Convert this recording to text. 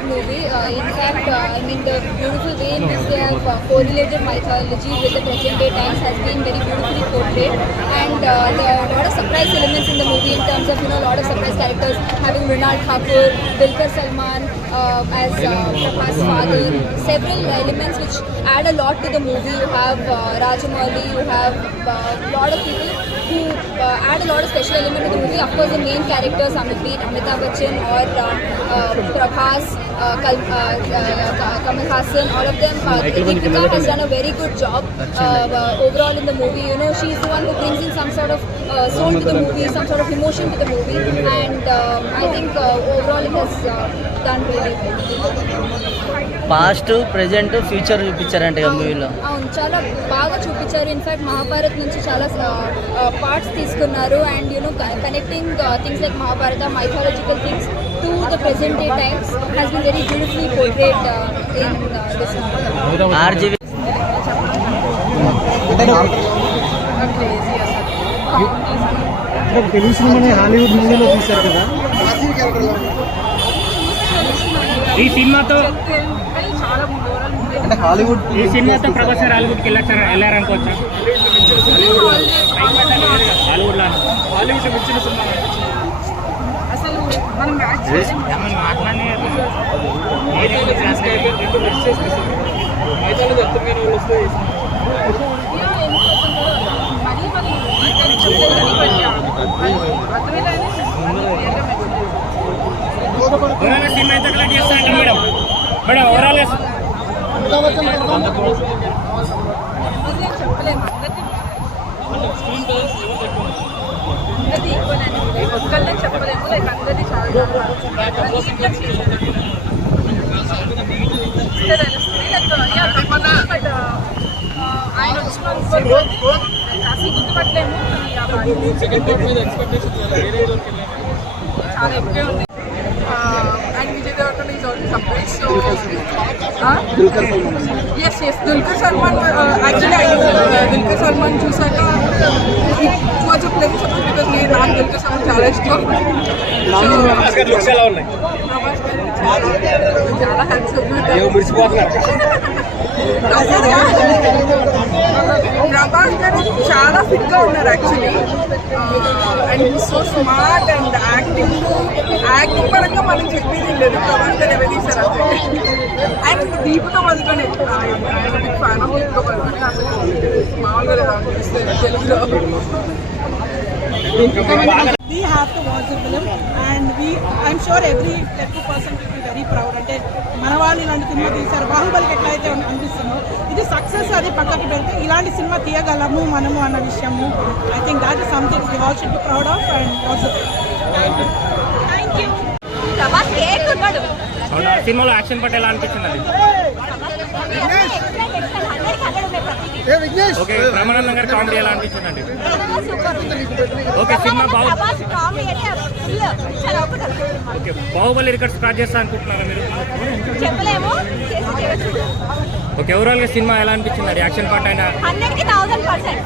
good movie. In fact, I mean the beautiful way in which they have correlated mythology with the present day times has been very beautifully portrayed. And there are a lot of surprise elements in the movie in terms of a lot of surprise characters, having Mrinal Thakur, Dulquer Salmaan as Prabhas' father. Several elements which add a lot to the movie. You have Rajamouli, you have a lot of people who add a lot of special element to the movie. Of course, the main characters, Amitabh Bachchan or Prabhas, Kamal Haasan, all of them. Deepika has done a very good job overall in the movie. She's the one who brings in some sort of soul to the movie, some sort of emotion to the movie, and I think overall it has done really well. Past present future చూపించారంట మూవీలో. అవును, చాలా బాగా చూపించారు. In fact Mahabharat నుంచి చాలా parts తీసుకున్నారు and connecting things like Mahabharata mythological things to the present day times has been very beautifully portrayed in this movie. RGV Telugu సినిమాని హాలీవుడ్ మూవీలో తీశారు కదా, ఈ సినిమాతో అంటే హాలీవుడ్ ఈ సినిమాతో ప్రభాస్ గారు హాలీవుడ్కి వెళ్ళారనుకోవచ్చా? హాలీవుడ్లో మించిన సినిమా ఓవరాల్ సినిమా ఎంత కలెక్ట్ చేస్తారంట మేడం? ఓవరాల్ చెప్పలేము. లైక్ అందరిది చాలా ఆయన వచ్చిన గుర్తుపట్టలేము. చాలా ఎక్కువే ఉంది. And Vijay Devarakonda is also surprise. So yes Dulquer Salmaan actually Dulquer Salmaan చూసాక was a pleasant surprise because నాకు దుల్కర్ సల్మాన్ చాలా ఇష్టం. ప్రభాస్ గారు లుక్స్ ఎలా ఉన్నాయి? ప్రభాస్ గారికి చాలా హ్యాండ్సమ్. ప్రభాస్ గారు చాలా ఫిట్గా ఉన్నారు actually. And so smart and acting పరంగా మనం చెప్పేది లేదు. ప్రభాస్ గారు ఎవరు తీశారంటే and Deepika Padukone big fan of Deepika Padukone. అసలు మామూలుగా తెలుగులో We have to watch the film and I'm sure every Telugu person will be very proud. అంటే మన వాళ్ళు ఇలాంటి సినిమా తీశారు. బాహుబలికి ఎట్లయితే అనిపిస్తుందో ఇది సక్సెస్ అది పక్కకి పెడితే ఇలాంటి సినిమా తీయగలము మనము అన్న విషయము I think that is something we all should be proud of and watch the film. Thank you. Prabhas కేక్ ఉన్నాడు. అవునా, సినిమాలో యాక్షన్ పట్ల ఎలా అనిపించింది అది? ఓకే, బ్రహ్మానందం గారి కామెడీ ఎలా అనిపించిందండి? Okay, cinema okay, Baahubali records start చేస్తా అనుకుంటున్నారా మీరు? ఓకే, ఓవరాల్గా సినిమా ఎలా అనిపించింది? యాక్షన్ పార్ట్ అయినా 100,000%